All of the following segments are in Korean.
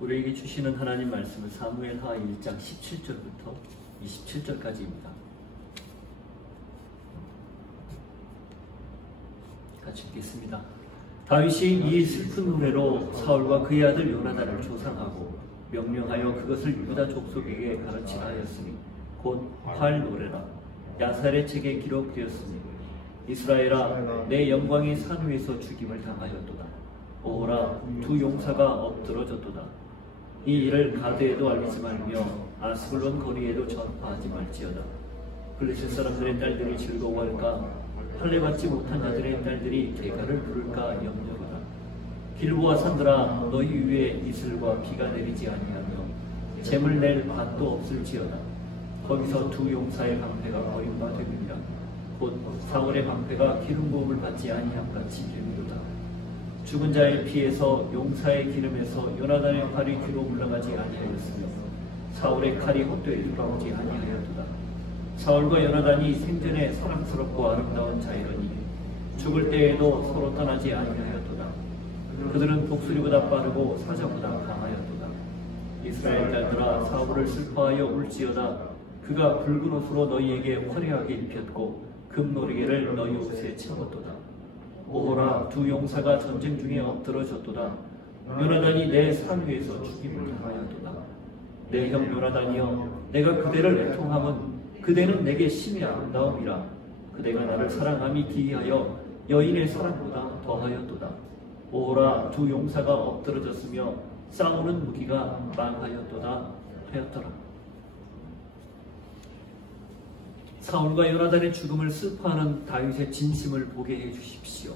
우리에게 주시는 하나님 말씀은 사무엘하 1장 17절부터 27절까지입니다. 같이 읽겠습니다. 다윗이 이 슬픈 노래로 사울과 그의 아들 요나단을 조상하고 명령하여 그것을 유다 족속에게 가르치라 하였으니 곧 활 노래라. 야살의 책에 기록되었으니 이스라엘아 내 영광이 산 위에서 죽임을 당하였도다. 오호라 두 용사가 엎드러졌도다. 이 일을 가드에도 알리지 말며 아스글론 거리에도 전파하지 말지어다. 블레셋 사람들의 딸들이 즐거워할까? 할례받지 못한 자들의 딸들이 개가를 부를까 염려로다. 길보아 산들아 너희 위에 이슬과 비가 내리지 아니하며 잼을 낼 밭도 없을지어다. 거기서 두 용사의 방패가 버린 바 되느니라. 곧 사울의 방패가 기름 부음을 받지 아니함 같이 되리로다. 죽은 자의 피에서 용사의 기름에서 요나단의 팔이 뒤로 물러가지 아니하였으며 사울의 칼이 헛되이 돌아오지 아니하였도다. 사울과 요나단이 생전에 사랑스럽고 아름다운 자이러니 죽을 때에도 서로 떠나지 아니하였도다. 그들은 독수리보다 빠르고 사자보다 강하였도다. 이스라엘 딸들아 사울을 슬퍼하여 울지어다. 그가 붉은 옷으로 너희에게 화려하게 입혔고 금노리개를 너희 옷에 채웠도다. 오호라 두 용사가 전쟁 중에 엎드러졌도다. 요나단이 내 산 위에서 죽임을 당하였도다. 내 형 요나단이여 내가 그대를 애통함은 그대는 내게 심히 아름다움이라. 그대가 나를 사랑함이 기이하여 여인의 사랑보다 더하였도다. 오호라 두 용사가 엎드러졌으며 싸우는 무기가 망하였도다 하였더라. 사울과 요나단의 죽음을 슬퍼하는 다윗의 진심을 보게 해 주십시오.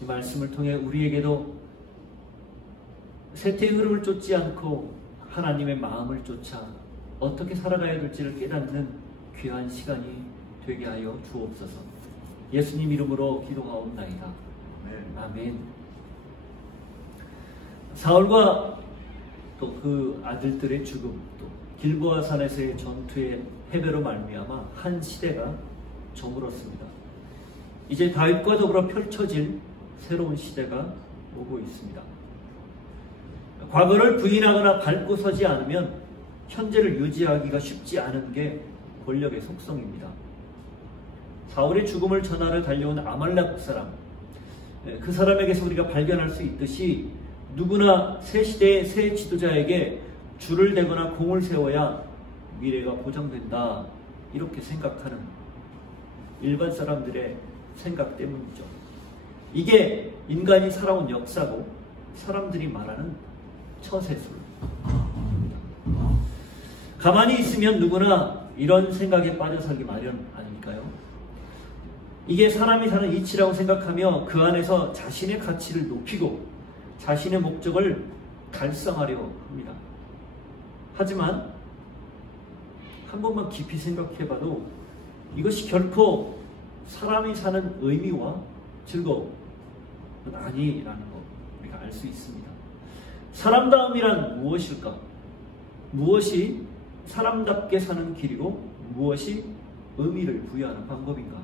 이 말씀을 통해 우리에게도 세태의 흐름을 쫓지 않고 하나님의 마음을 쫓아 어떻게 살아가야 될지를 깨닫는 귀한 시간이 되게 하여 주옵소서. 예수님 이름으로 기도하옵나이다. 아멘. 사울과 또 그 아들들의 죽음, 또 길보아 산에서의 전투의 패배로 말미암아 한 시대가 저물었습니다. 이제 다윗과 더불어 펼쳐질 새로운 시대가 오고 있습니다. 과거를 부인하거나 밟고 서지 않으면 현재를 유지하기가 쉽지 않은 게 권력의 속성입니다. 사울의 죽음을 전하러 달려온 아말렉 사람, 그 사람에게서 우리가 발견할 수 있듯이 누구나 새 시대의 새 지도자에게 줄을 대거나 공을 세워야 미래가 보장된다, 이렇게 생각하는 일반 사람들의 생각 때문이죠. 이게 인간이 살아온 역사고 사람들이 말하는 처세술. 가만히 있으면 누구나 이런 생각에 빠져 살기 마련 아닐까요? 이게 사람이 사는 이치라고 생각하며 그 안에서 자신의 가치를 높이고 자신의 목적을 달성하려 합니다. 하지만 한 번만 깊이 생각해봐도 이것이 결코 사람이 사는 의미와 즐거움은 아니라는 거 우리가 알 수 있습니다. 사람다움이란 무엇일까? 무엇이 사람답게 사는 길이고 무엇이 의미를 부여하는 방법인가?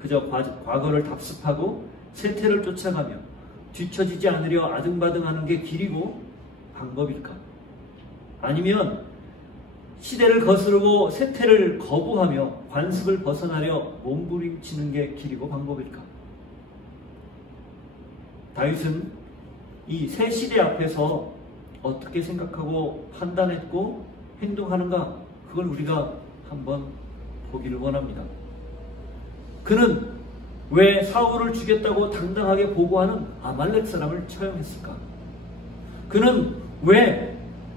그저 과거를 답습하고 세태를 쫓아가며 뒤처지지 않으려 아등바등하는 게 길이고 방법일까? 아니면 시대를 거스르고 세태를 거부하며 관습을 벗어나려 몸부림치는 게 길이고 방법일까? 다윗은 이 새 시대 앞에서 어떻게 생각하고 판단했고 행동하는가, 그걸 우리가 한번 보기를 원합니다. 그는 왜 사울을 죽였다고 당당하게 보고하는 아말렉 사람을 처형했을까? 그는 왜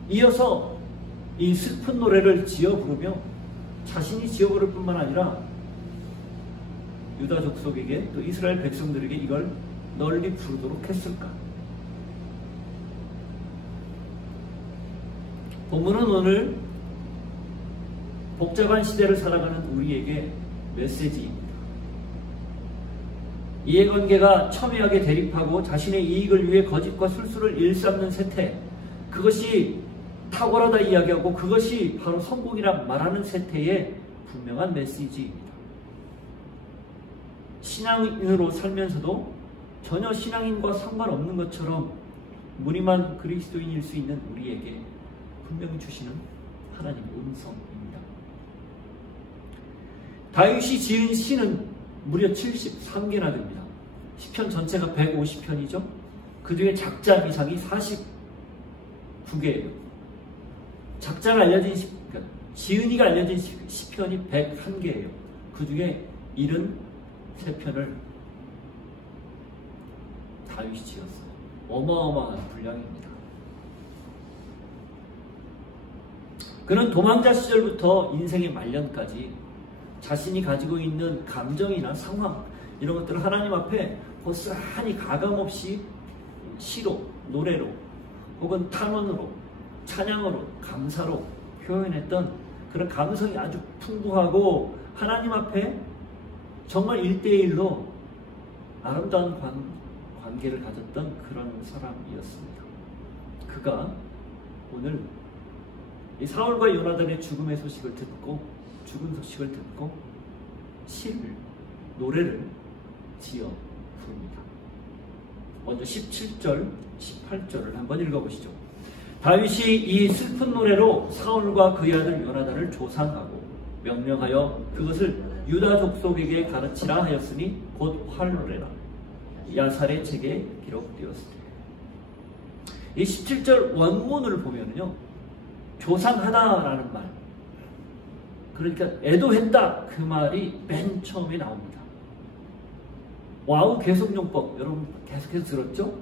이어서 이 슬픈 노래를 지어 부르며 자신이 지어 부를 뿐만 아니라 유다 족속에게 또 이스라엘 백성들에게 이걸 널리 부르도록 했을까? 본문은 오늘 복잡한 시대를 살아가는 우리에게 메시지입니다. 이해관계가 첨예하게 대립하고 자신의 이익을 위해 거짓과 술수를 일삼는 세태, 그것이 탁월하다 이야기하고 그것이 바로 성공이라 말하는 세태의 분명한 메시지입니다. 신앙인으로 살면서도 전혀 신앙인과 상관없는 것처럼 무늬만 그리스도인일 수 있는 우리에게 분명히 주시는 하나님의 음성입니다. 다윗이 지은 시는 무려 73개나 됩니다. 시편 전체가 150편이죠. 그 중에 작자 미상이 49개예요. 작자가 알려진 지은이가 알려진 시편이 101개예요. 그 중에 73편을 다윗이 지었어요. 어마어마한 분량입니다. 그는 도망자 시절부터 인생의 말년까지 자신이 가지고 있는 감정이나 상황 이런 것들을 하나님 앞에 고스란히 가감없이 시로, 노래로 혹은 탄원으로, 찬양으로, 감사로 표현했던 그런 감성이 아주 풍부하고 하나님 앞에 정말 1대1로 아름다운 관계를 가졌던 그런 사람이었습니다. 그가 오늘 이 사울과 요나단의 죽음의 소식을 듣고 죽은 소식을 듣고 시를, 노래를 지어 부릅니다. 먼저 17절, 18절을 한번 읽어보시죠. 다윗이 이 슬픈 노래로 사울과 그의 아들 요나단을 조상하고 명령하여 그것을 유다 족속에게 가르치라 하였으니 곧 활노래라. 야살의 책에 기록되었습니다. 이 17절 원문을 보면요, 조상하다라는 말, 그러니까 애도했다 그 말이 맨 처음에 나옵니다. 와우 계속용법 여러분 계속해서 들었죠?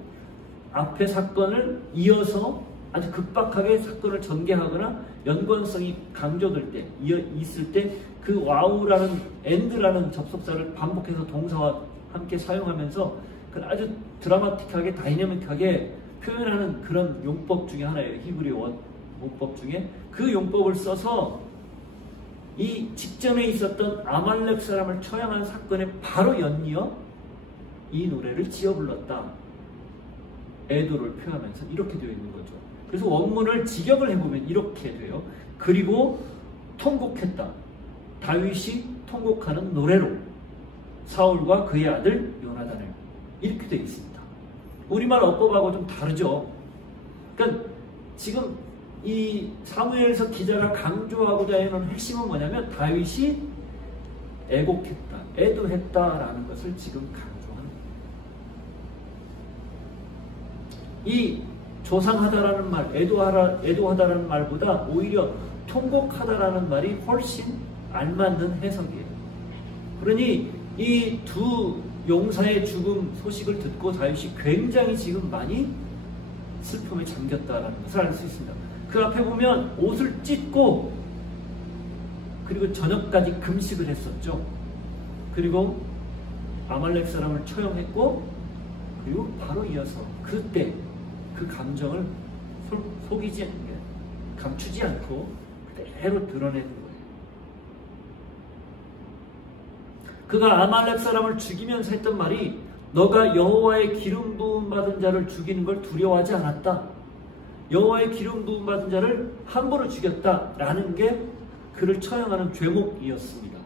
앞에 사건을 이어서 아주 급박하게 사건을 전개하거나 연관성이 강조될 때, 있을 때 그 와우라는 엔드라는 접속사를 반복해서 동사와 함께 사용하면서 아주 드라마틱하게 다이내믹하게 표현하는 그런 용법 중에 하나예요. 히브리 문법 중에 그 용법을 써서 이 직전에 있었던 아말렉 사람을 처형한 사건에 바로 연이어 이 노래를 지어 불렀다. 애도를 표하면서 이렇게 되어 있는 거죠. 그래서 원문을 직역을 해보면 이렇게 돼요. 그리고 통곡했다. 다윗이 통곡하는 노래로 사울과 그의 아들 요나단을, 이렇게 되어 있습니다. 우리말 어법하고 좀 다르죠. 그러니까 지금 이 사무엘서 기자가 강조하고자 하는 핵심은 뭐냐면 다윗이 애곡했다, 애도했다라는 것을 지금 강조하는 거예요. 이 조상하다라는 말, 애도하다라는 말보다 오히려 통곡하다라는 말이 훨씬 알맞는 해석이에요. 그러니 이 두 용사의 죽음 소식을 듣고 다윗이 굉장히 지금 많이 슬픔에 잠겼다라는 것을 알 수 있습니다. 그 앞에 보면 옷을 찢고 그리고 저녁까지 금식을 했었죠. 그리고 아말렉 사람을 처형했고 그리고 바로 이어서 그때 그 감정을 속이지 않게, 감추지 않고 그대로 드러내는 거예요. 그가 아말렉 사람을 죽이면서 했던 말이 너가 여호와의 기름 부음 받은 자를 죽이는 걸 두려워하지 않았다. 여호와의 기름 부음 받은 자를 함부로 죽였다라는 게 그를 처형하는 죄목이었습니다.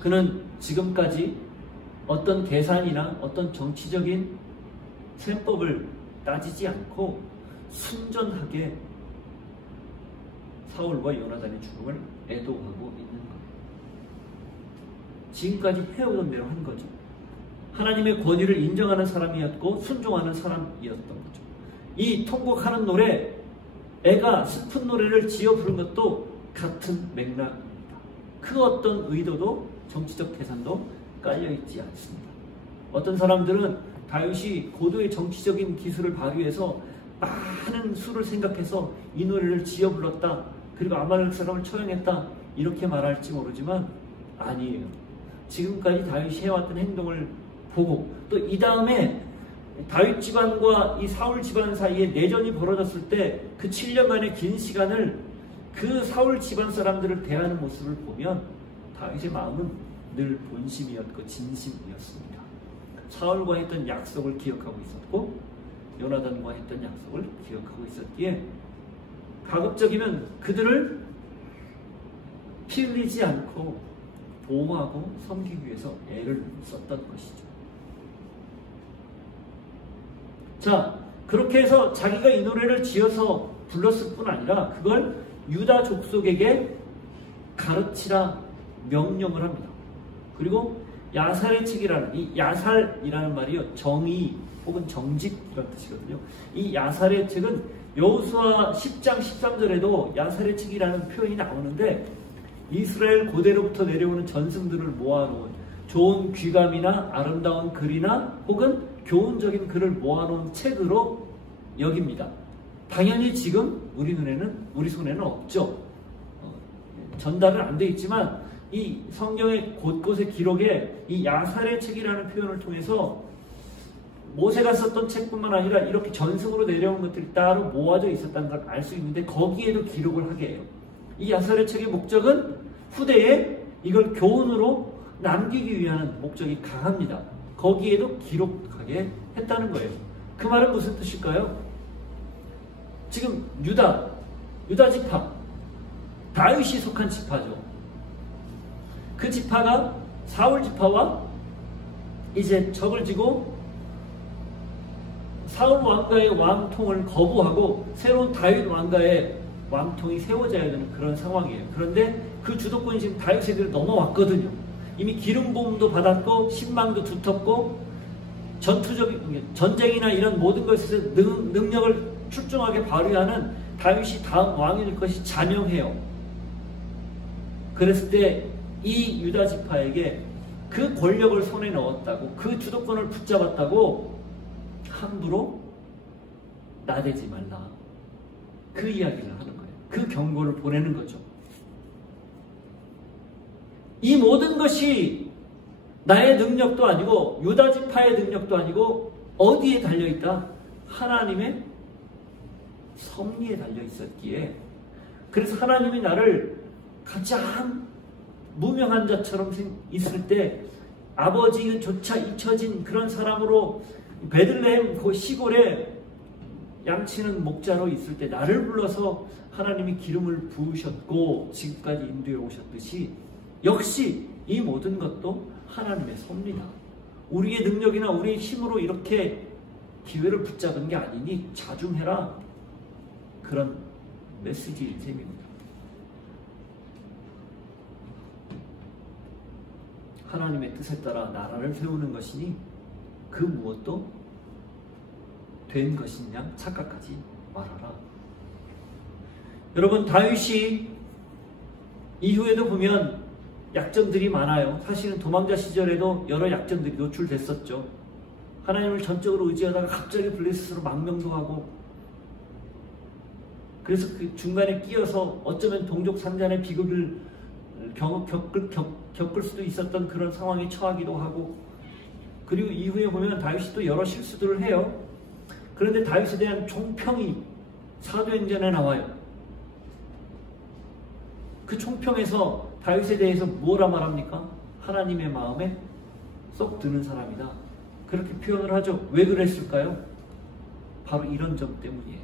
그는 지금까지 어떤 계산이나 어떤 정치적인 셈법을 따지지 않고 순전하게 사울과 요나단의 죽음을 애도하고 있는 거예요. 지금까지 해오던 대로 한 거죠. 하나님의 권위를 인정하는 사람이었고 순종하는 사람이었던 거죠. 이 통곡하는 노래, 애가 슬픈 노래를 지어 부른 것도 같은 맥락입니다. 그 어떤 의도도 정치적 계산도 깔려있지 않습니다. 어떤 사람들은 다윗이 고도의 정치적인 기술을 발휘해서 많은 수를 생각해서 이 노래를 지어 불렀다, 그리고 아말렉 사람을 처형했다, 이렇게 말할지 모르지만 아니에요. 지금까지 다윗이 해왔던 행동을 보고 또 이 다음에 다윗 집안과 이 사울 집안 사이에 내전이 벌어졌을 때 그 7년간의 긴 시간을 그 사울 집안 사람들을 대하는 모습을 보면 다윗의 마음은 늘 본심이었고 진심이었습니다. 사울과 했던 약속을 기억하고 있었고 요나단과 했던 약속을 기억하고 있었기에 가급적이면 그들을 피 흘리지 않고 보호하고 섬기기 위해서 애를 썼던 것이죠. 자, 그렇게 해서 자기가 이 노래를 지어서 불렀을 뿐 아니라 그걸 유다 족속에게 가르치라 명령을 합니다. 그리고 야살의 책이라는, 이 야살이라는 말이요, 정의 혹은 정직 이런 뜻이거든요. 이 야살의 책은 여호수아 10장 13절에도 야살의 책이라는 표현이 나오는데, 이스라엘 고대로부터 내려오는 전승들을 모아놓은 좋은 귀감이나 아름다운 글이나 혹은 교훈적인 글을 모아놓은 책으로 여깁니다. 당연히 지금 우리 손에는 없죠. 전달은 안 돼 있지만 이 성경의 곳곳의 기록에 이 야살의 책이라는 표현을 통해서 모세가 썼던 책뿐만 아니라 이렇게 전승으로 내려온 것들이 따로 모아져 있었다는 걸 알 수 있는데, 거기에도 기록을 하게 해요. 이 야살의 책의 목적은 후대에 이걸 교훈으로 남기기 위한 목적이 강합니다. 거기에도 기록하게 했다는 거예요. 그 말은 무슨 뜻일까요? 지금 유다 지파, 다윗이 속한 지파죠. 그 지파가 사울 지파와 이제 적을 지고 사울 왕가의 왕통을 거부하고 새로운 다윗 왕가의 왕통이 세워져야 되는 그런 상황이에요. 그런데 그 주도권이 지금 다윗에게로 넘어왔거든요. 이미 기름 부음도 받았고 신망도 두텁고 전쟁이나 이런 모든 것에서 능력을 출중하게 발휘하는 다윗이 다음 왕이 될 것이 자명해요. 그랬을 때 이 유다 지파에게 그 권력을 손에 넣었다고, 그 주도권을 붙잡았다고 함부로 나대지 말라, 그 이야기를 하는 거예요. 그 경고를 보내는 거죠. 이 모든 것이 나의 능력도 아니고 유다 지파의 능력도 아니고 어디에 달려있다? 하나님의 섭리에 달려있었기에, 그래서 하나님이 나를 가장 무명한 자처럼 있을 때 아버지조차 잊혀진 그런 사람으로 베들레헴 그 시골에 양치는 목자로 있을 때 나를 불러서 하나님이 기름을 부으셨고 지금까지 인도해 오셨듯이, 역시 이 모든 것도 하나님의 섭리다. 우리의 능력이나 우리의 힘으로 이렇게 기회를 붙잡은 게 아니니 자중해라, 그런 메시지일 셈입니다. 하나님의 뜻에 따라 나라를 세우는 것이니 그 무엇도 된 것이냐 착각하지 말아라. 여러분, 다윗이 이후에도 보면 약점들이 많아요. 사실은 도망자 시절에도 여러 약점들이 노출됐었죠. 하나님을 전적으로 의지하다가 갑자기 블레셋으로 망명도 하고, 그래서 그 중간에 끼어서 어쩌면 동족 상잔의 비극을 겪을 수도 있었던 그런 상황에 처하기도 하고, 그리고 이후에 보면 다윗이 또 여러 실수들을 해요. 그런데 다윗에 대한 총평이 사도행전에 나와요. 그 총평에서 다윗에 대해서 뭐라 말합니까? 하나님의 마음에 쏙 드는 사람이다, 그렇게 표현을 하죠. 왜 그랬을까요? 바로 이런 점 때문이에요.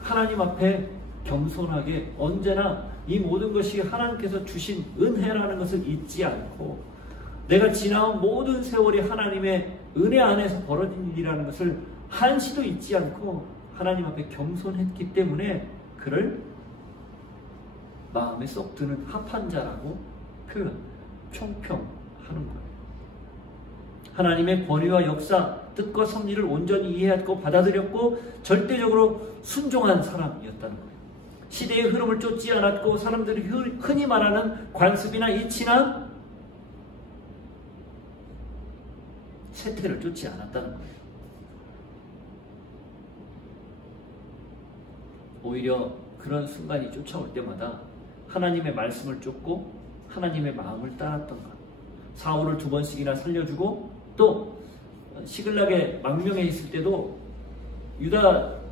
하나님 앞에 겸손하게 언제나 이 모든 것이 하나님께서 주신 은혜라는 것을 잊지 않고, 내가 지나온 모든 세월이 하나님의 은혜 안에서 벌어진 일이라는 것을 한시도 잊지 않고 하나님 앞에 겸손했기 때문에 그를 마음에 쏙 드는 합한 자라고 총평하는 거예요. 하나님의 권위와 역사, 뜻과 섭리를 온전히 이해하고 받아들였고 절대적으로 순종한 사람이었다는 거예요. 시대의 흐름을 쫓지 않았고 사람들이 흔히 말하는 관습이나 이치나 세태를 쫓지 않았다는 거예요. 오히려 그런 순간이 쫓아올 때마다 하나님의 말씀을 쫓고 하나님의 마음을 따랐던 것. 사울을 2번씩이나 살려주고, 또 시글락에 망명해 있을 때도 유다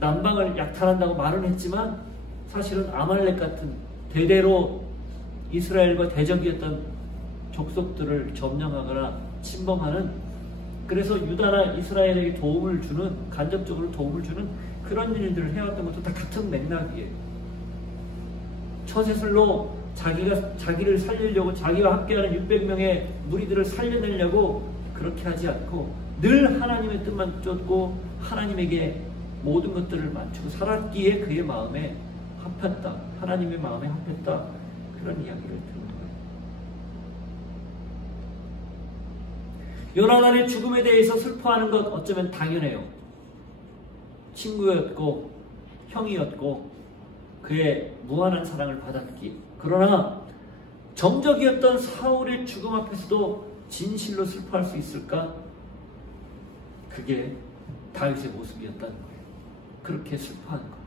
남방을 약탈한다고 말은 했지만 사실은 아말렉 같은 대대로 이스라엘과 대적이었던 족속들을 점령하거나 침범하는, 그래서 유다나 이스라엘에게 도움을 주는, 간접적으로 도움을 주는 그런 일들을 해왔던 것도 다 같은 맥락이에요. 처세술로 자기를 살리려고 자기와 함께하는 600명의 무리들을 살려내려고 그렇게 하지 않고 늘 하나님의 뜻만 쫓고 하나님에게 모든 것들을 맞추고 살았기에 그의 마음에 합했다. 하나님의 마음에 합했다. 그런 이야기를 듣는 거예요. 요나단의 죽음에 대해서 슬퍼하는 것 어쩌면 당연해요. 친구였고 형이었고 그의 무한한 사랑을 받았기에. 그러나 정적이었던 사울의 죽음 앞에서도 진실로 슬퍼할 수 있을까? 그게 다윗의 모습이었다는 거예요. 그렇게 슬퍼하는 거예요.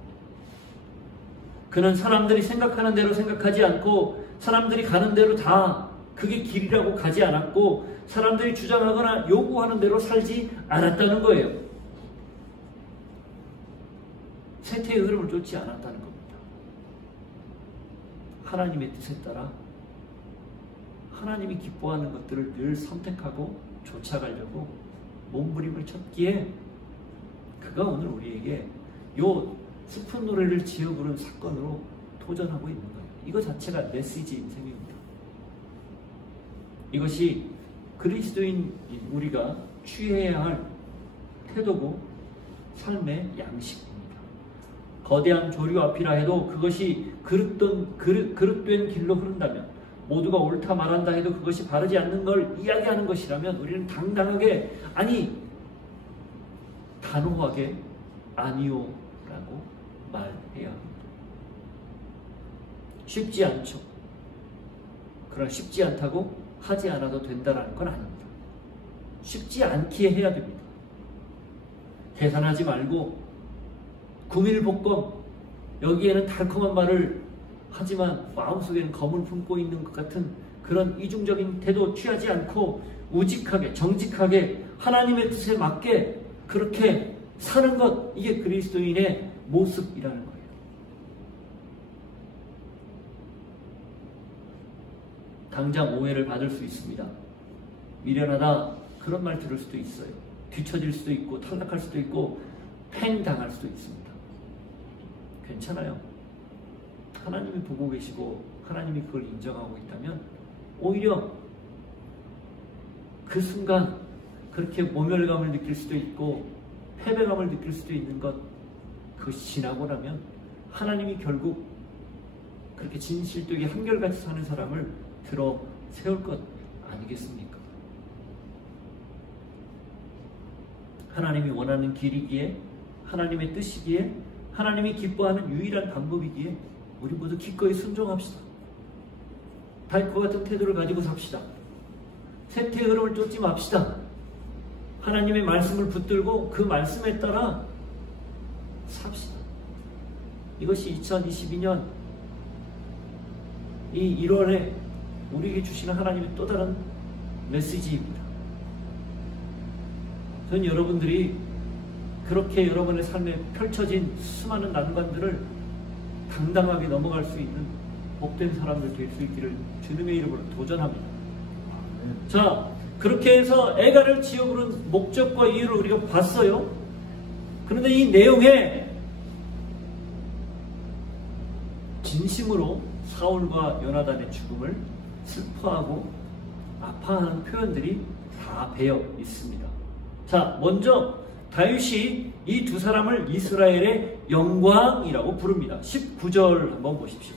그는 사람들이 생각하는 대로 생각하지 않고 사람들이 가는 대로 다 그게 길이라고 가지 않았고 사람들이 주장하거나 요구하는 대로 살지 않았다는 거예요. 세태의 흐름을 쫓지 않았다는 겁니다. 하나님의 뜻에 따라 하나님이 기뻐하는 것들을 늘 선택하고 쫓아가려고 몸부림을 쳤기에 그가 오늘 우리에게 요 슬픈 노래를 지어 부른 사건으로 도전하고 있는 거예요. 이거 자체가 메시지 인생입니다. 이것이 그리스도인 우리가 취해야 할 태도고 삶의 양식입니다. 거대한 조류 앞이라 해도 그것이 그릇된 길로 흐른다면 모두가 옳다 말한다 해도 그것이 바르지 않는 걸 이야기하는 것이라면 우리는 당당하게 아니 단호하게 아니요 라고 말해야 합니다. 쉽지 않죠. 그러나 쉽지 않다고 하지 않아도 된다는 건 아닙니다. 쉽지 않기에 해야 됩니다. 계산하지 말고 구밀복검 여기에는 달콤한 말을 하지만 마음속에는 검을 품고 있는 것 같은 그런 이중적인 태도 취하지 않고 우직하게 정직하게 하나님의 뜻에 맞게 그렇게 사는 것, 이게 그리스도인의 모습이라는 거예요. 당장 오해를 받을 수 있습니다. 미련하다 그런 말 들을 수도 있어요. 뒤처질 수도 있고 탈락할 수도 있고 팽당할 수도 있습니다. 괜찮아요. 하나님이 보고 계시고 하나님이 그걸 인정하고 있다면 오히려 그 순간 그렇게 모멸감을 느낄 수도 있고 패배감을 느낄 수도 있는 것, 그것이 지나고 나면 하나님이 결국 그렇게 진실되게 한결같이 사는 사람을 들어 세울 것 아니겠습니까? 하나님이 원하는 길이기에 하나님의 뜻이기에 하나님이 기뻐하는 유일한 방법이기에 우리 모두 기꺼이 순종합시다. 다윗과 같은 태도를 가지고 삽시다. 세태의 흐름을 쫓지 맙시다. 하나님의 말씀을 붙들고 그 말씀에 따라 삽시다. 이것이 2022년 이 1월에 우리에게 주시는 하나님의 또 다른 메시지입니다. 저는 여러분들이 그렇게 여러분의 삶에 펼쳐진 수많은 난관들을 당당하게 넘어갈 수 있는 복된 사람들 될 수 있기를 주님의 이름으로 도전합니다. 자, 그렇게 해서 애가를 지어 부른 목적과 이유를 우리가 봤어요. 그런데 이 내용에 진심으로 사울과 요나단의 죽음을 슬퍼하고 아파하는 표현들이 다 배어 있습니다. 자, 먼저 다윗이 이 두 사람을 이스라엘의 영광이라고 부릅니다. 19절 한번 보십시오.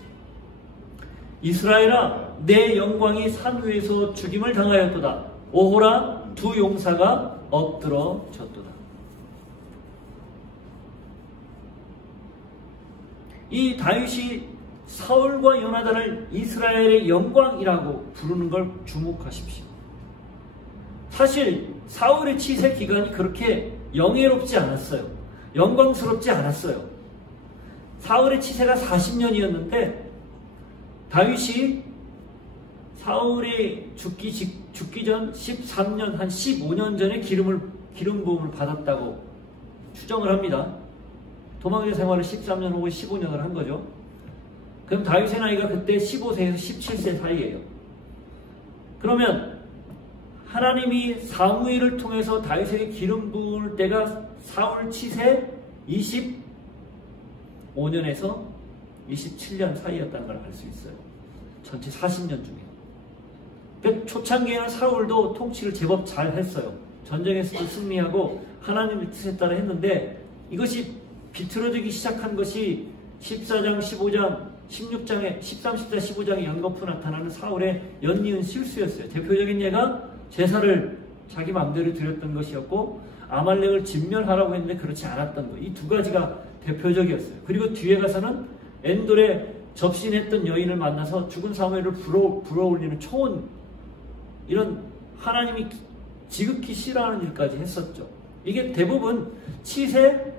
이스라엘아, 내 영광이 산 위에서 죽임을 당하였도다. 오호라, 두 용사가 엎드러졌도다. 이 다윗이 사울과 요나단을 이스라엘의 영광이라고 부르는 걸 주목하십시오. 사실 사울의 치세 기간이 그렇게 영예롭지 않았어요. 영광스럽지 않았어요. 사울의 치세가 40년이었는데 다윗이 사울이 죽기 전 13년, 한 15년 전에 기름 부음을 받았다고 추정을 합니다. 도망자 생활을 13년 혹은 15년을 한 거죠. 그럼 다윗의 나이가 그때 15세에서 17세 사이예요. 그러면 하나님이 사무엘을 통해서 다윗에게 기름 부을 때가 사울 치세 25년에서 27년 사이였다는 걸 알 수 있어요. 전체 40년 중에. 초창기에는 사울도 통치를 제법 잘 했어요. 전쟁에서도 승리하고 하나님의 뜻에 따라 했는데 이것이 비틀어지기 시작한 것이 14장, 15장, 16장에 13, 14, 15장에 연거푸 나타나는 사울의 연이은 실수였어요. 대표적인 예가 제사를 자기 마음대로 드렸던 것이었고 아말렉을 진멸하라고 했는데 그렇지 않았던 것. 이 두 가지가 대표적이었어요. 그리고 뒤에 가서는 엔돌에 접신했던 여인을 만나서 죽은 사무엘을 불어올리는 초혼, 이런 하나님이 지극히 싫어하는 일까지 했었죠. 이게 대부분 치세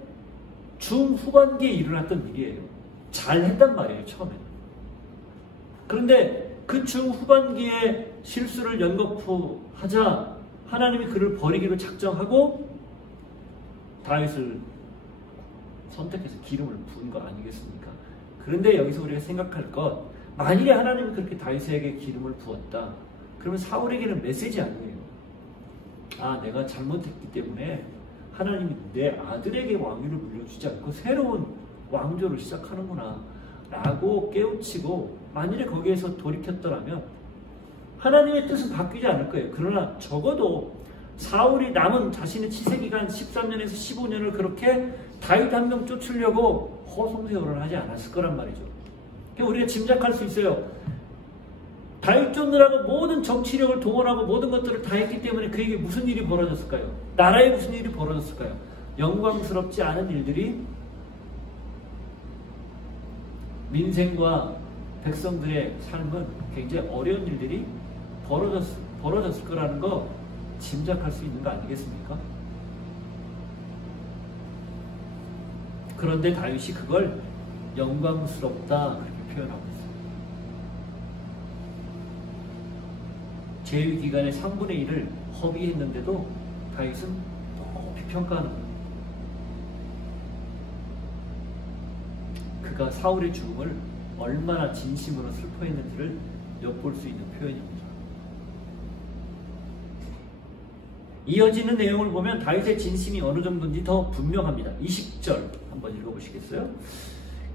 중후반기에 일어났던 일이에요. 잘했단 말이에요, 처음에는. 그런데 그 중후반기에 실수를 연거푸하자 하나님이 그를 버리기로 작정하고 다윗을 선택해서 기름을 부은 거 아니겠습니까? 그런데 여기서 우리가 생각할 것, 만일에 하나님이 그렇게 다윗에게 기름을 부었다, 그러면 사울에게는 메시지 아니에요. 아, 내가 잘못했기 때문에 하나님이 내 아들에게 왕위를 물려주지 않고 새로운 왕조를 시작하는구나 라고 깨우치고, 만일에 거기에서 돌이켰더라면 하나님의 뜻은 바뀌지 않을 거예요. 그러나 적어도 사울이 남은 자신의 치세기간 13년에서 15년을 그렇게 다윗 한 명 쫓으려고 허송세월을 하지 않았을 거란 말이죠. 우리가 짐작할 수 있어요. 다윗 쫓느라고 모든 정치력을 동원하고 모든 것들을 다 했기 때문에 그에게 무슨 일이 벌어졌을까요? 나라에 무슨 일이 벌어졌을까요? 영광스럽지 않은 일들이 민생과 백성들의 삶은 굉장히 어려운 일들이 벌어졌을 거라는 거 짐작할 수 있는 거 아니겠습니까? 그런데 다윗이 그걸 영광스럽다 그렇게 표현하고 있어요. 재위 기간의 3분의 1을 허비했는데도 다윗은 높이 평가하는 거예요. 그가 사울의 죽음을 얼마나 진심으로 슬퍼했는지를 엿볼 수 있는 표현입니다. 이어지는 내용을 보면 다윗의 진심이 어느 정도인지 더 분명합니다. 20절 한번 읽어보시겠어요?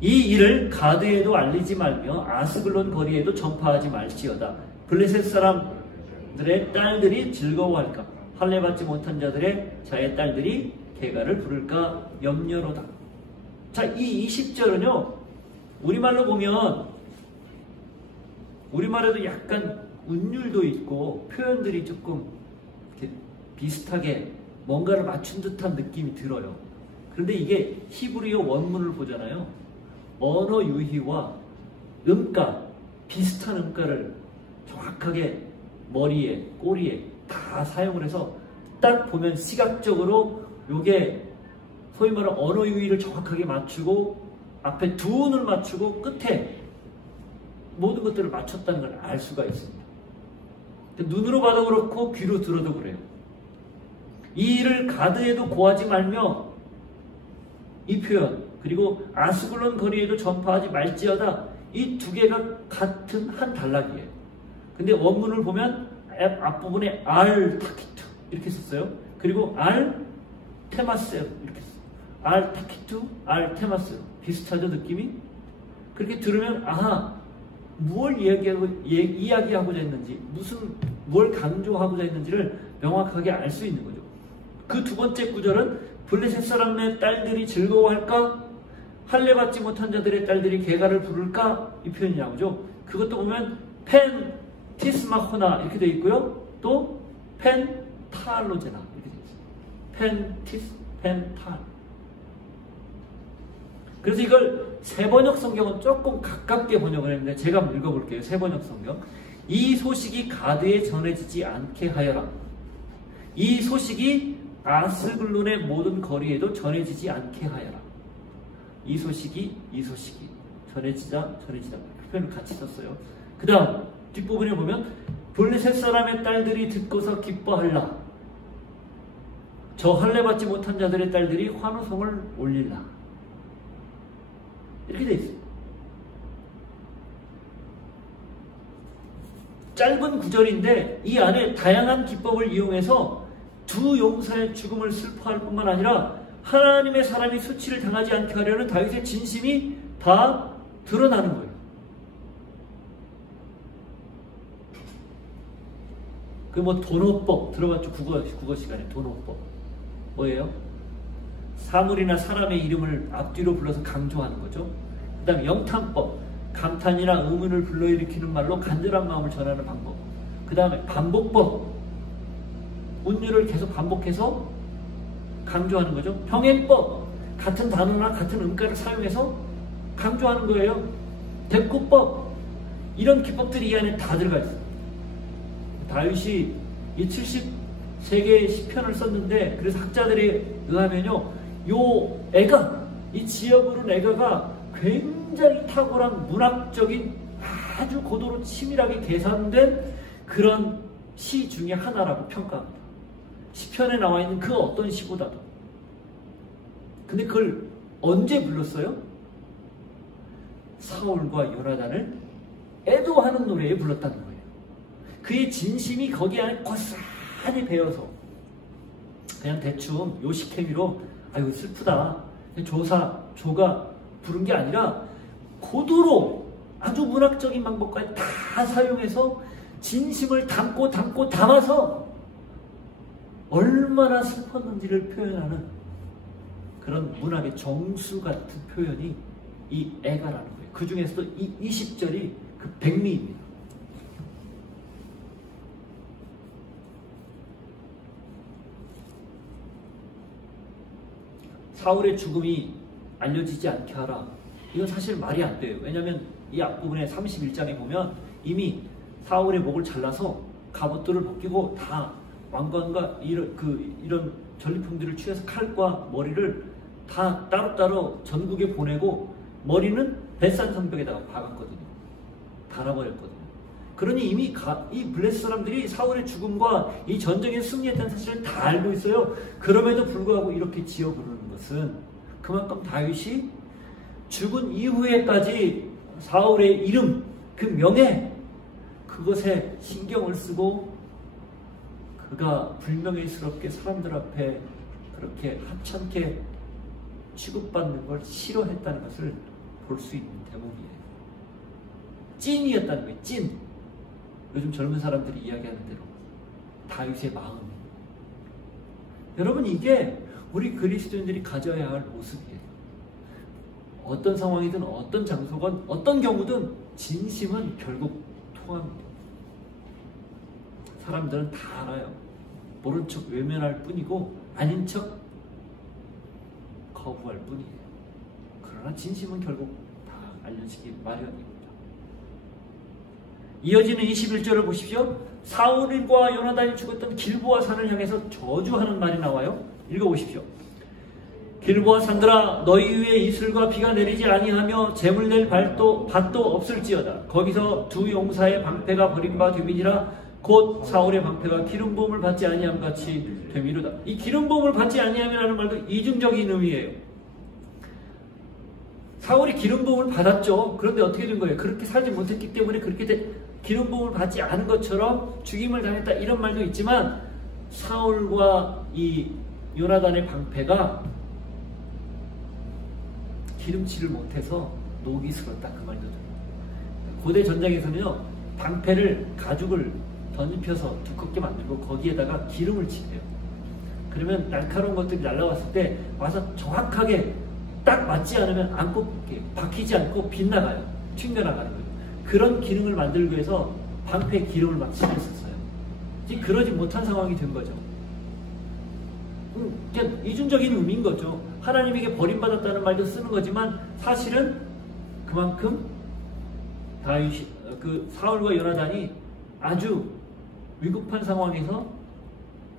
이 일을 가드에도 알리지 말며 아스글론 거리에도 전파하지 말지어다. 블레셋 사람들의 딸들이 즐거워할까? 할례받지 못한 자들의 자의 딸들이 개가를 부를까 염려로다. 자, 이 20절은요, 우리말로 보면, 우리말에도 약간 운율도 있고 표현들이 조금 이렇게 비슷하게 뭔가를 맞춘 듯한 느낌이 들어요. 그런데 이게 히브리어 원문을 보잖아요. 언어 유희와 음가, 비슷한 음가를 정확하게 머리에, 꼬리에 다 사용을 해서 딱 보면 시각적으로 요게 소위 말하는 언어 유희를 정확하게 맞추고 앞에 두 운을 맞추고 끝에 모든 것들을 맞췄다는 걸 알 수가 있습니다. 눈으로 봐도 그렇고 귀로 들어도 그래요. 이 일을 가드에도 고하지 말며, 이 표현, 그리고 아스글론 거리에도 전파하지 말지어다, 이 두 개가 같은 한 단락이에요. 근데 원문을 보면 앞부분에 알 타키투 이렇게 썼어요. 그리고 알 테마세로 이렇게 썼어요. 알 타키투, 알 테마세로. 비슷하죠, 느낌이? 그렇게 들으면 아하, 무엇을 이야기하고자 했는지, 뭘 강조하고자 했는지를 명확하게 알 수 있는 거죠. 그 두 번째 구절은 블레셋 사람의 딸들이 즐거워할까? 할례받지 못한 자들의 딸들이 개가를 부를까? 이 표현이 나오죠. 그것도 보면 펜 티스마호나 이렇게 되어 있고요. 또 펜 탈로제나 이렇게 되어 있어요. 펜 티스, 펜 탈. 그래서 이걸 세번역 성경은 조금 가깝게 번역을 했는데 제가 한번 읽어볼게요. 세번역 성경. 이 소식이 가드에 전해지지 않게 하여라. 이 소식이 아스글론의 모든 거리에도 전해지지 않게 하여라. 이 소식이 전해지다 표현을 같이 썼어요. 그 다음 뒷부분에 보면 블레셋 사람의 딸들이 듣고서 기뻐할라. 저 할례받지 못한 자들의 딸들이 환호성을 올릴라. 이렇게 돼 있어요. 짧은 구절인데 이 안에 다양한 기법을 이용해서 두 용사의 죽음을 슬퍼할 뿐만 아니라 하나님의 사람이 수치를 당하지 않게 하려는 다윗의 진심이 다 드러나는 거예요. 그 뭐 도노법 들어봤죠? 국어 시간에 도노법 뭐예요? 사물이나 사람의 이름을 앞뒤로 불러서 강조하는 거죠. 그 다음에 영탄법, 감탄이나 의문을 불러일으키는 말로 간절한 마음을 전하는 방법. 그 다음에 반복법, 운율을 계속 반복해서 강조하는 거죠. 병행법, 같은 단어나 같은 음가를 사용해서 강조하는 거예요. 대꾸법, 이런 기법들이 이 안에 다 들어가 있어요. 다윗이 이 73개의 시편을 썼는데, 그래서 학자들에 의하면요, 요 애가, 이 지어부른 애가가 굉장히 탁월한 문학적인 아주 고도로 치밀하게 계산된 그런 시 중에 하나라고 평가합니다. 시편에 나와 있는 그 어떤 시보다도. 근데 그걸 언제 불렀어요? 사울과 요나단을 애도하는 노래에 불렀다는 거예요. 그의 진심이 거기 안에 고스란히 배어서 그냥 대충 요식행위로 아유 슬프다 조가 부른 게 아니라 고도로 아주 문학적인 방법까지 다 사용해서 진심을 담고 담아서 얼마나 슬펐는지를 표현하는 그런 문학의 정수 같은 표현이 이 애가라는 거예요. 그 중에서도 이 20절이 그 백미입니다. 사울의 죽음이 알려지지 않게 하라. 이건 사실 말이 안 돼요. 왜냐하면 이 앞부분에 31장에 보면 이미 사울의 목을 잘라서 갑옷들을 벗기고 다 왕관과 이런 전리품들을 취해서 칼과 머리를 다 따로따로 전국에 보내고 머리는 벳산 성벽에다가 박았거든요. 달아버렸거든요. 그러니 이미 이 블레스 사람들이 사울의 죽음과 이 전쟁에 승리했다는 사실을 다 알고 있어요. 그럼에도 불구하고 이렇게 지어 부르는 것은 그만큼 다윗이 죽은 이후에까지 사울의 이름, 그 명예, 그것에 신경을 쓰고 그가 불명예스럽게 사람들 앞에 그렇게 하찮게 취급받는 걸 싫어했다는 것을 볼 수 있는 대목이에요. 찐이었다는 거예요. 찐. 요즘 젊은 사람들이 이야기하는 대로 다윗의 마음. 여러분, 이게 우리 그리스도인들이 가져야 할 모습이에요. 어떤 상황이든 어떤 장소건 어떤 경우든 진심은 결국 통합니다. 사람들은 다 알아요. 모른 척 외면할 뿐이고 아닌 척 거부할 뿐이에요. 그러나 진심은 결국 다 알려지기 마련입니다. 이어지는 21절을 보십시오. 사울과 요나단이 죽었던 길보아 산을 향해서 저주하는 말이 나와요. 읽어보십시오. 길보아 산들아, 너희 위에 이슬과 비가 내리지 아니하며 재물 낼 밭도 없을지어다. 거기서 두 용사의 방패가 버린 바 되미니라. 곧 사울의 방패가 기름 부음을 받지 아니함 같이 되미로다. 이 기름 부음을 받지 아니함이라는 말도 이중적인 의미예요. 사울이 기름 부음을 받았죠. 그런데 어떻게 된 거예요? 그렇게 살지 못했기 때문에 그렇게 기름 부음을 받지 않은 것처럼 죽임을 당했다, 이런 말도 있지만, 사울과 이 요나단의 방패가 기름칠을 못해서 녹이 슬었다, 그 말도 됩니다. 고대 전쟁에서는요, 방패를 가죽을 덧입혀서 두껍게 만들고 거기에다가 기름을 칠해요. 그러면 날카로운 것들이 날아왔을 때 와서 정확하게 딱 맞지 않으면 안 꼽게, 박히지 않고 빗나가요. 튕겨나가는 거예요. 그런 기능을 만들기 위해서 방패에 기름을 막 칠했었어요. 그러지 못한 상황이 된 거죠. 그러니까 이중적인 의미인 거죠. 하나님에게 버림받았다는 말도 쓰는 거지만 사실은 그만큼 사울과 요나단이 아주 위급한 상황에서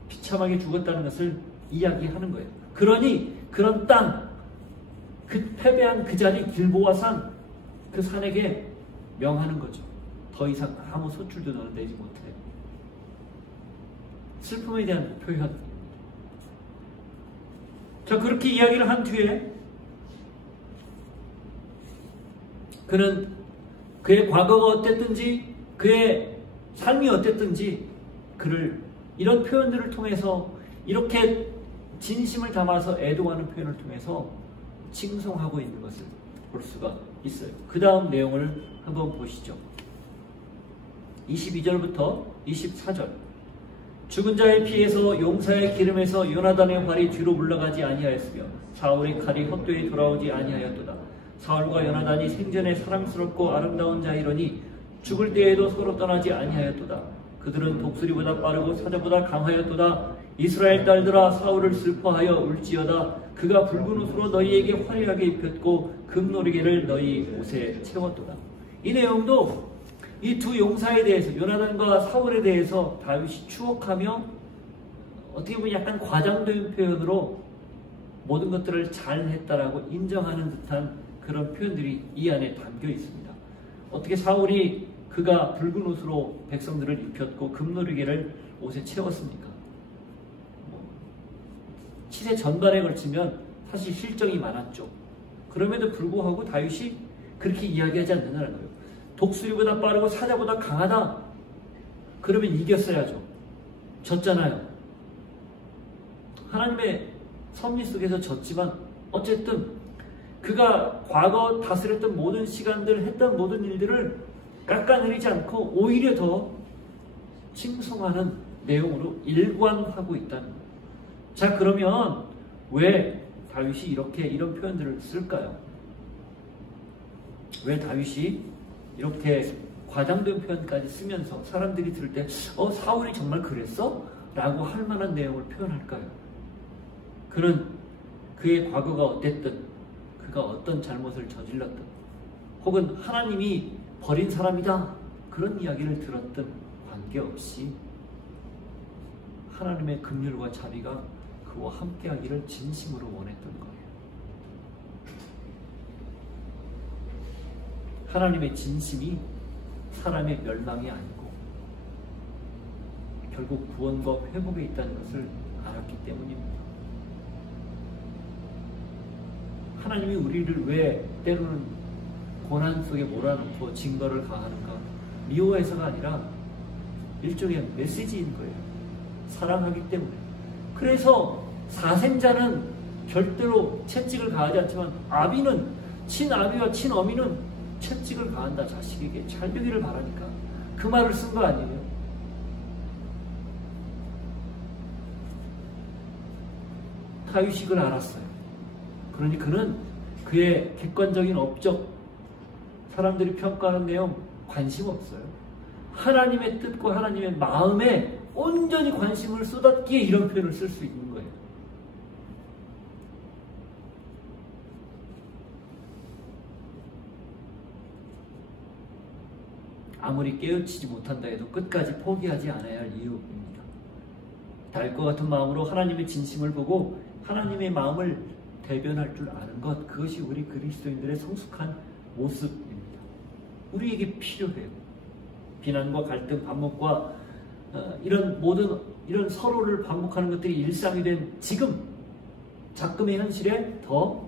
비참하게 죽었다는 것을 이야기하는 거예요. 그러니 그런 땅, 그 패배한 그 자리 길보아 산, 그 산에게 명하는 거죠. 더 이상 아무 소출도 너는 내지 못해. 슬픔에 대한 표현. 자, 그렇게 이야기를 한 뒤에 그는 그의 과거가 어땠든지 그의 삶이 어땠든지 그를 이런 표현들을 통해서, 이렇게 진심을 담아서 애도하는 표현을 통해서 칭송하고 있는 것을 볼 수가 있어요. 그 다음 내용을 한번 보시죠. 22절부터 24절. 죽은 자의 피에서 용사의 기름에서 요나단의 활이 뒤로 물러가지 아니하였으며 사울의 칼이 헛되이 돌아오지 아니하였도다. 사울과 요나단이 생전에 사랑스럽고 아름다운 자이러니 죽을 때에도 서로 떠나지 아니하였도다. 그들은 독수리보다 빠르고 사자보다 강하였도다. 이스라엘 딸들아, 사울을 슬퍼하여 울지어다. 그가 붉은 옷으로 너희에게 화려하게 입혔고 금노리개를 너희 옷에 채웠도다. 이 내용도 이 두 용사에 대해서, 요나단과 사울에 대해서 다윗이 추억하며 어떻게 보면 약간 과장된 표현으로 모든 것들을 잘했다라고 인정하는 듯한 그런 표현들이 이 안에 담겨 있습니다. 어떻게 사울이 그가 붉은 옷으로 백성들을 입혔고 금노리개를 옷에 채웠습니까? 치세 전반에 걸치면 사실 실정이 많았죠. 그럼에도 불구하고 다윗이 그렇게 이야기하지 않는다는 거예요. 독수리보다 빠르고 사자보다 강하다. 그러면 이겼어야죠. 졌잖아요. 하나님의 섭리 속에서 졌지만 어쨌든 그가 과거 다스렸던 모든 시간들, 했던 모든 일들을 깎아내리지 않고 오히려 더 칭송하는 내용으로 일관하고 있다는 거예요. 자, 그러면 왜 다윗이 이런 표현들을 쓸까요? 왜 다윗이 이렇게 과장된 표현까지 쓰면서 사람들이 들을 때 사울이 정말 그랬어? 라고 할 만한 내용을 표현할까요? 그는 그의 과거가 어땠든, 그가 어떤 잘못을 저질렀든, 혹은 하나님이 버린 사람이다, 그런 이야기를 들었든 관계없이 하나님의 긍휼과 자비가 그와 함께하기를 진심으로 원했던 거예요. 하나님의 진심이 사람의 멸망이 아니고 결국 구원과 회복에 있다는 것을 알았기 때문입니다. 하나님이 우리를 왜 때로는 고난 속에 몰아넣고 징벌을 가하는가? 미워해서가 아니라 일종의 메시지인 거예요. 사랑하기 때문에. 그래서 사생자는 절대로 채찍을 가하지 않지만 아비는, 친아비와 친어미는 채찍을 가한다. 자식에게 잘 되기를 바라니까 그 말을 쓴 거 아니에요. 다윗이 그걸 알았어요. 그러니 그는 그의 객관적인 업적, 사람들이 평가하는 내용 관심 없어요. 하나님의 뜻과 하나님의 마음에 온전히 관심을 쏟았기에 이런 표현을 쓸 수 있는 거예요. 아무리 깨우치지 못한다 해도 끝까지 포기하지 않아야 할 이유입니다. 다윗과 같은 마음으로 하나님의 진심을 보고 하나님의 마음을 대변할 줄 아는 것, 그것이 우리 그리스도인들의 성숙한 모습입니다. 우리에게 필요해요. 비난과 갈등, 반목과 이런 모든 이런 서로를 반복하는 것들이 일상이 된 지금, 작금의 현실에 더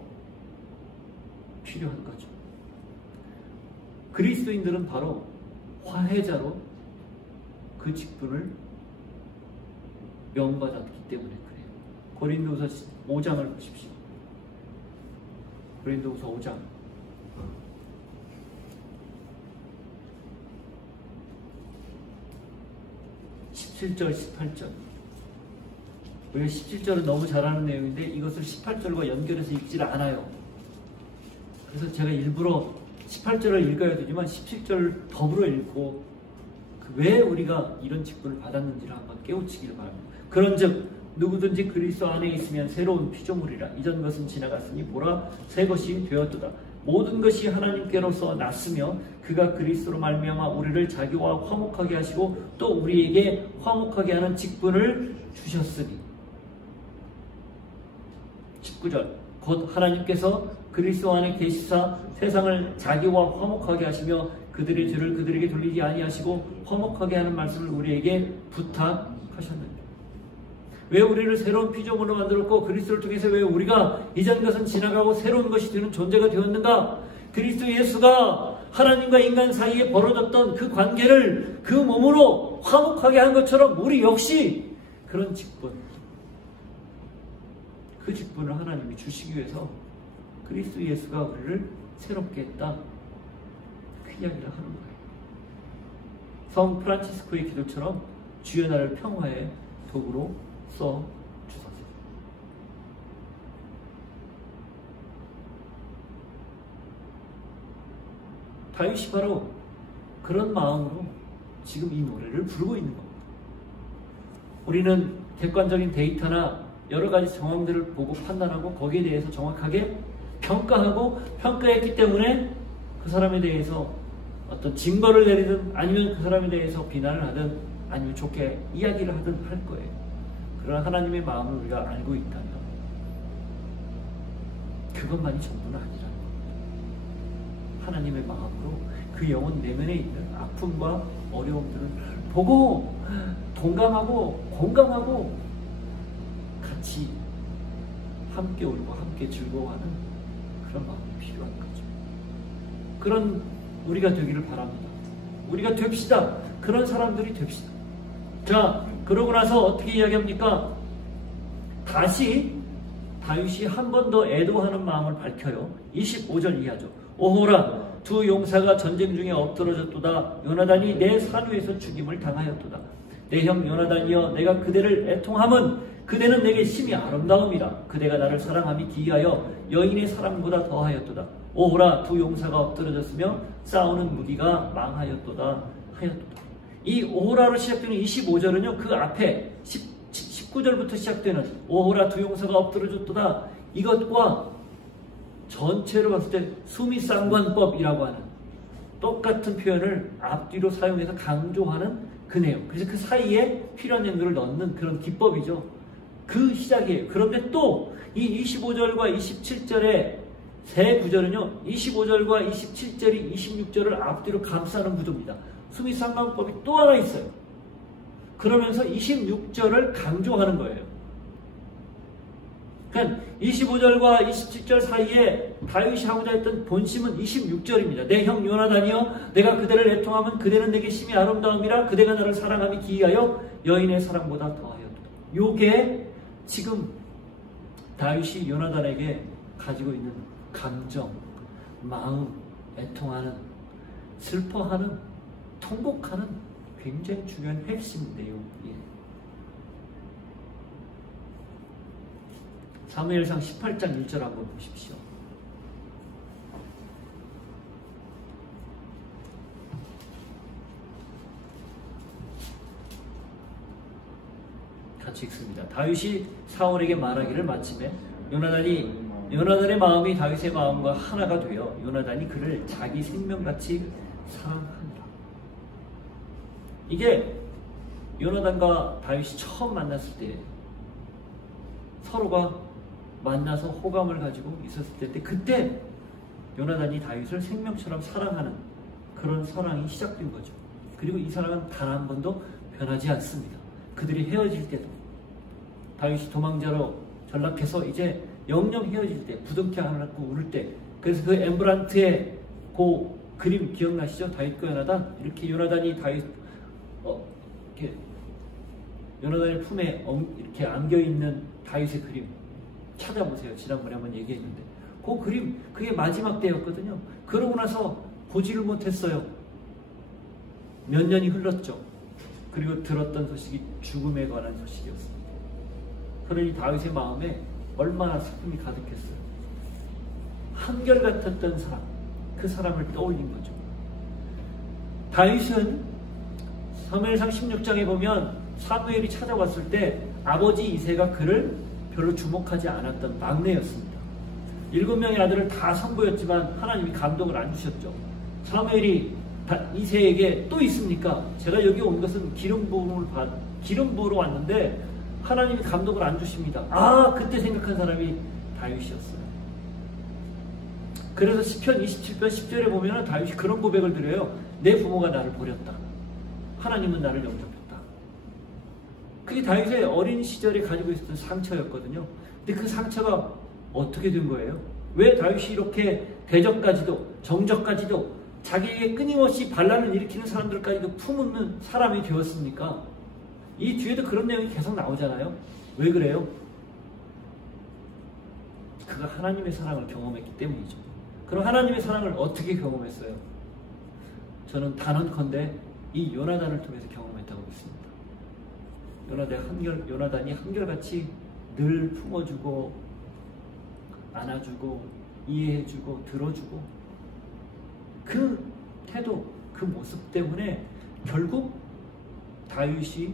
필요한 거죠. 그리스도인들은 바로 화해자로 그 직분을 명받았기 때문에 그래요. 고린도후서 5장을 보십시오. 고린도후서 5장 17절, 18절. 우리가 17절은 너무 잘 아는 내용인데 이것을 18절과 연결해서 읽질 않아요. 그래서 제가 일부러 18절을 읽어야 되지만 17절을 더불어 읽고 왜 우리가 이런 직분을 받았는지를 한번 깨우치기를 바랍니다. 그런즉 누구든지 그리스도 안에 있으면 새로운 피조물이라. 이전 것은 지나갔으니 보라 새 것이 되었도다. 모든 것이 하나님께로서 났으며 그가 그리스도로 말미암아 우리를 자기와 화목하게 하시고 또 우리에게 화목하게 하는 직분을 주셨으니. 19절 곧 하나님께서 그리스도 안에 계시사 세상을 자기와 화목하게 하시며 그들의 죄를 그들에게 돌리지 아니하시고 화목하게 하는 말씀을 우리에게 부탁하셨느니라. 왜 우리를 새로운 피조물로 만들었고 그리스도를 통해서 왜 우리가 이전 것은 지나가고 새로운 것이 되는 존재가 되었는가? 그리스도 예수가 하나님과 인간 사이에 벌어졌던 그 관계를 그 몸으로 화목하게 한 것처럼 우리 역시 그런 직분, 그 직분을 하나님이 주시기 위해서 그리스도 예수가 우리를 새롭게 했다. 그 이야기를 하는 거예요. 성 프란치스코의 기도처럼 주여 나를 평화에 도구로 써 주소서. 다윗이 바로 그런 마음으로 지금 이 노래를 부르고 있는 겁니다. 우리는 객관적인 데이터나 여러 가지 상황들을 보고 판단하고 거기에 대해서 정확하게 평가하고 평가했기 때문에 그 사람에 대해서 어떤 징벌을 내리든 아니면 그 사람에 대해서 비난을 하든 아니면 좋게 이야기를 하든 할 거예요. 그러나 하나님의 마음을 우리가 알고 있다면 그것만이 전부는 아니라는 겁니다. 하나님의 마음으로 그 영혼 내면에 있는 아픔과 어려움들을 보고 동감하고 공감하고 같이 함께 울고 함께 즐거워하는 그런 마음이 필요한 거죠. 그런 우리가 되기를 바랍니다. 우리가 됩시다. 그런 사람들이 됩시다. 자, 그러고 나서 어떻게 이야기합니까? 다시 다윗이 한 번 더 애도하는 마음을 밝혀요. 25절 이하죠. 오호라, 두 용사가 전쟁 중에 엎드러졌도다. 요나단이 내 산 위에서 죽임을 당하였도다. 내 형 요나단이여, 내가 그대를 애통함은 그대는 내게 심히 아름다움이라. 그대가 나를 사랑함이 기이하여 여인의 사랑보다 더하였도다. 오호라, 두 용사가 엎드러졌으며 싸우는 무기가 망하였도다 하였도다. 이 오호라로 시작되는 25절은요, 그 앞에 19절부터 시작되는 오호라 두 용사가 엎드러졌도다, 이것과 전체로 봤을 때 수미상관법이라고 하는 똑같은 표현을 앞뒤로 사용해서 강조하는 그 내용. 그래서 그 사이에 필요한 내용들을 넣는 그런 기법이죠. 그 시작이에요. 그런데 또 이 25절과 27절의 세 구절은요, 25절과 27절이 26절을 앞뒤로 감싸는 구조입니다. 수미상관법이 또 하나 있어요. 그러면서 26절을 강조하는 거예요. 그러니까 25절과 27절 사이에 다윗이 하고자 했던 본심은 26절입니다. 내 형 요나단이여, 내가 그대를 애통하면 그대는 내게 심히 아름다움이라. 그대가 나를 사랑함이 기이하여 여인의 사랑보다 더하였도다. 요게 지금 다윗이 요나단에게 가지고 있는 감정, 마음, 애통하는, 슬퍼하는, 통곡하는 굉장히 중요한 핵심 내용이에요. 사무엘상 18장 1절 한번 보십시오. 같이 읽습니다. 다윗이 사울에게 말하기를 마침에 요나단의 마음이 다윗의 마음과 하나가 되어 요나단이 그를 자기 생명같이 사랑한다. 이게 요나단과 다윗이 처음 만났을 때 서로가 만나서 호감을 가지고 있었을 때, 그때 요나단이 다윗을 생명처럼 사랑하는 그런 사랑이 시작된 거죠. 그리고 이 사랑은 단 한 번도 변하지 않습니다. 그들이 헤어질 때도, 다윗이 도망자로 전락해서 이제 영영 헤어질 때, 부둥켜 안고 울을 때, 그래서 그 엠브란트의 그 그림 기억나시죠? 다윗과 요나단. 이렇게 요나단이 이렇게 요나단의 품에 이렇게 안겨있는 다윗의 그림 찾아보세요. 지난번에 한번 얘기했는데 그 그림, 그게 마지막 때였거든요. 그러고 나서 보지를 못했어요. 몇 년이 흘렀죠. 그리고 들었던 소식이 죽음에 관한 소식이었습니다. 그러니 다윗의 마음에 얼마나 슬픔이 가득했어요. 한결같았던 사람, 그 사람을 떠올린 거죠. 다윗은 사무엘상 16장에 보면 사무엘이 찾아왔을 때 아버지 이새가 그를 별로 주목하지 않았던 막내였습니다. 7명의 아들을 다 선보였지만 하나님이 감동을 안 주셨죠. 사무엘이 이새에게 또 있습니까? 제가 여기 온 것은 기름 부으러 왔는데 하나님이 감동을 안 주십니다. 그때 생각한 사람이 다윗이었어요. 그래서 시편 27편 10절에 보면 다윗이 그런 고백을 드려요. 내 부모가 나를 버렸다. 하나님은 나를 영접했다. 그게 다윗의 어린 시절에 가지고 있었던 상처였거든요. 근데 그 상처가 어떻게 된 거예요? 왜 다윗이 이렇게 대적까지도 정적까지도 자기에게 끊임없이 반란을 일으키는 사람들까지도 품는 사람이 되었습니까? 이 뒤에도 그런 내용이 계속 나오잖아요. 왜 그래요? 그가 하나님의 사랑을 경험했기 때문이죠. 그럼 하나님의 사랑을 어떻게 경험했어요? 저는 단언컨대 이 요나단을 통해서 경험했다고 믿습니다. 요나단이 한결같이 늘 품어주고 안아주고 이해해주고 들어주고 그 태도, 그 모습 때문에 결국 다윗이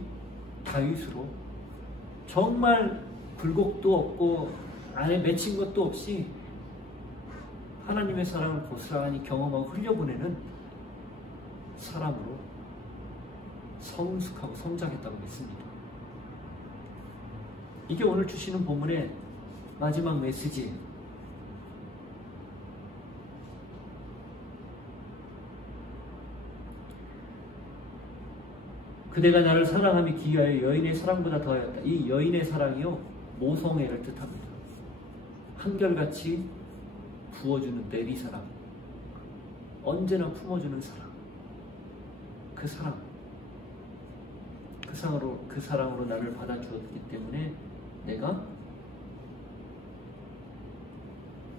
다윗으로 정말 굴곡도 없고 안에 맺힌 것도 없이 하나님의 사랑을 고스란히 경험하고 흘려보내는 사람으로 성숙하고 성장했다고 믿습니다. 이게 오늘 주시는 본문의 마지막 메시지예요. 그대가 나를 사랑함이 기하여 여인의 사랑보다 더하였다. 이 여인의 사랑이요, 모성애를 뜻합니다. 한결같이 부어주는 내리사랑, 언제나 품어주는 사랑, 그 사랑으로 나를 받아주었기 때문에 내가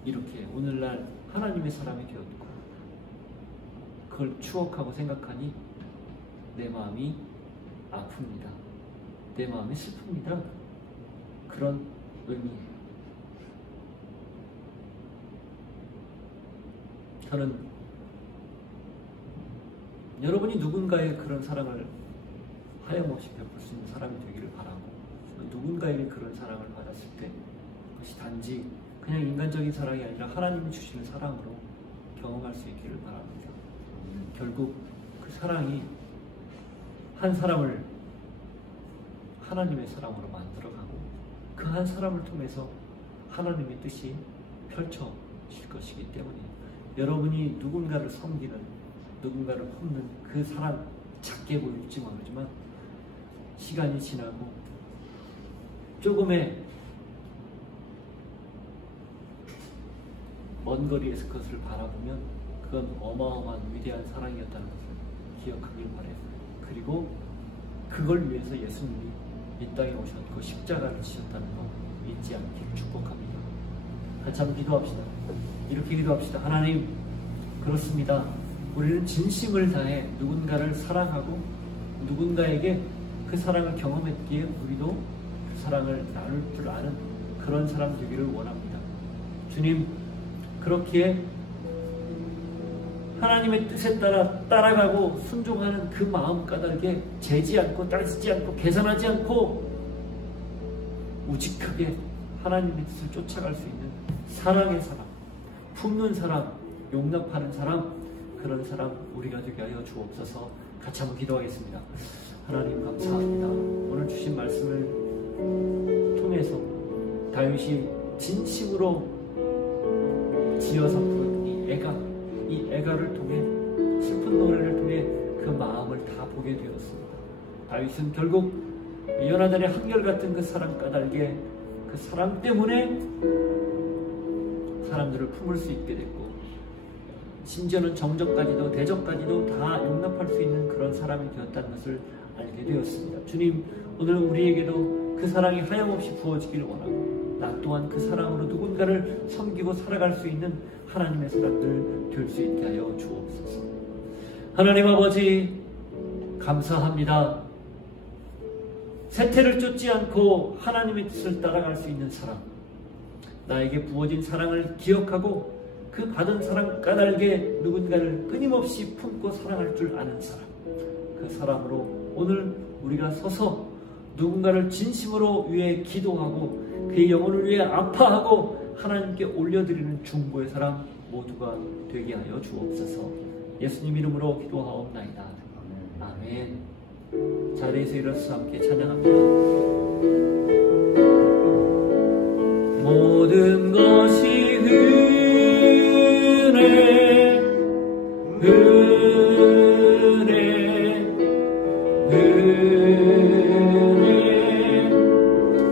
이렇게 오늘날 하나님의 사람이 되었고, 그걸 추억하고 생각하니 내 마음이 아픕니다. 내 마음이 슬픕니다. 그런 의미예요. 저는 여러분이 누군가의 그런 사랑을 하염없이 베풀 수 있는 사람이 되기를 바라고, 누군가에게 그런 사랑을 받았을 때 그것이 단지 그냥 인간적인 사랑이 아니라 하나님이 주시는 사랑으로 경험할 수 있기를 바랍니다. 결국 그 사랑이 한 사람을 하나님의 사랑으로 만들어가고 그 한 사람을 통해서 하나님의 뜻이 펼쳐질 것이기 때문이에요. 여러분이 누군가를 섬기는, 누군가를 품는 그 사랑, 작게 보일지 모르지만 시간이 지나고 조금의 먼 거리에서 그것을 바라보면 그건 어마어마한 위대한 사랑이었다는 것을 기억하길 바라요. 그리고 그걸 위해서 예수님이 이 땅에 오셨고 십자가를 지셨다는 거 잊지 않길 축복합니다. 같이 한번 기도합시다. 이렇게 기도합시다. 하나님, 그렇습니다. 우리는 진심을 다해 누군가를 사랑하고 누군가에게 그 사랑을 경험했기에 우리도 그 사랑을 나눌 줄 아는 그런 사람 되기를 원합니다. 주님, 그렇기에 하나님의 뜻에 따라 따라가고 순종하는 그 마음 까닭에 재지 않고 따지지 않고 계산하지 않고 우직하게 하나님의 뜻을 쫓아갈 수 있는 사랑의 사람, 품는 사람, 용납하는 사람, 그런 사람 우리가 되게 하여 주옵소서. 같이 한번 기도하겠습니다. 하나님 감사합니다. 오늘 주신 말씀을 통해서 다윗이 진심으로 지어서 부른 이 애가를 통해, 슬픈 노래를 통해 그 마음을 다 보게 되었습니다. 다윗은 결국 요나단의 한결같은 그 사랑 까닭에 그 사랑 때문에 사람들을 품을 수 있게 됐고, 심지어는 정적까지도 대적까지도 다 용납할 수 있는 그런 사람이 되었다는 것을 알게 되었습니다. 주님, 오늘 우리에게도 그 사랑이 하염없이 부어지기를 원하고 나 또한 그 사랑으로 누군가를 섬기고 살아갈 수 있는 하나님의 사람들 될 수 있게 하여 주옵소서. 하나님 아버지 감사합니다. 세태를 쫓지 않고 하나님의 뜻을 따라갈 수 있는 사랑, 나에게 부어진 사랑을 기억하고 그 받은 사랑 까닭에 누군가를 끊임없이 품고 사랑할 줄 아는 사람, 그 사람으로 오늘 우리가 서서 누군가를 진심으로 위해 기도하고 그의 영혼을 위해 아파하고 하나님께 올려드리는 중보의 사람 모두가 되게 하여 주옵소서. 예수님 이름으로 기도하옵나이다. 아멘. 자리에서 일어서서 함께 찬양합니다. 모든 것이 은혜, 은혜, 은혜,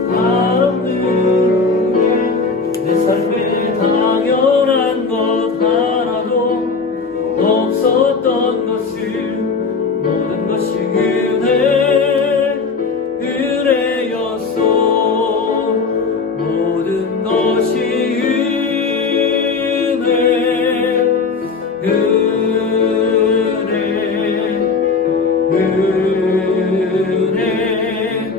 아름다운 내 삶에 당연한 것 하나도 없었던 것을 모든 것이 은혜, 은혜였소. 모든 것이 은혜, 은혜, 은혜,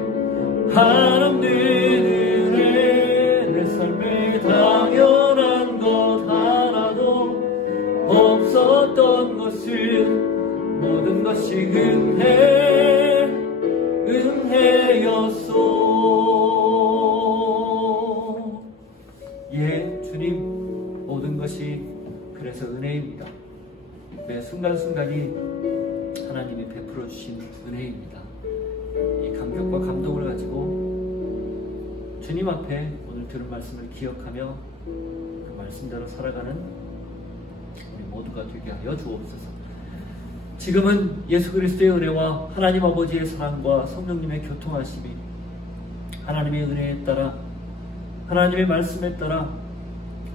어떤 것은 모든 것이 은혜였소. 예, 주님, 모든 것이 그래서 은혜입니다. 매 순간순간이 하나님이 베풀어 주신 은혜입니다. 이 감격과 감동을 가지고 주님 앞에 오늘 들은 말씀을 기억하며 그 말씀대로 살아가는 우리 모두가 되게 하여 주옵소서. 지금은 예수 그리스도의 은혜와 하나님 아버지의 사랑과 성령님의 교통하심이 하나님의 은혜에 따라 하나님의 말씀에 따라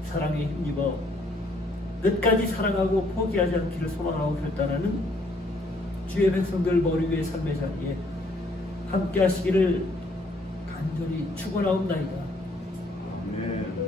사랑에 힘입어 끝까지 사랑하고 포기하지 않기를 소망하고 결단하는 주의 백성들 머리 위의 삶의 자리에 함께 하시기를 간절히 축원하옵나이다. 아멘.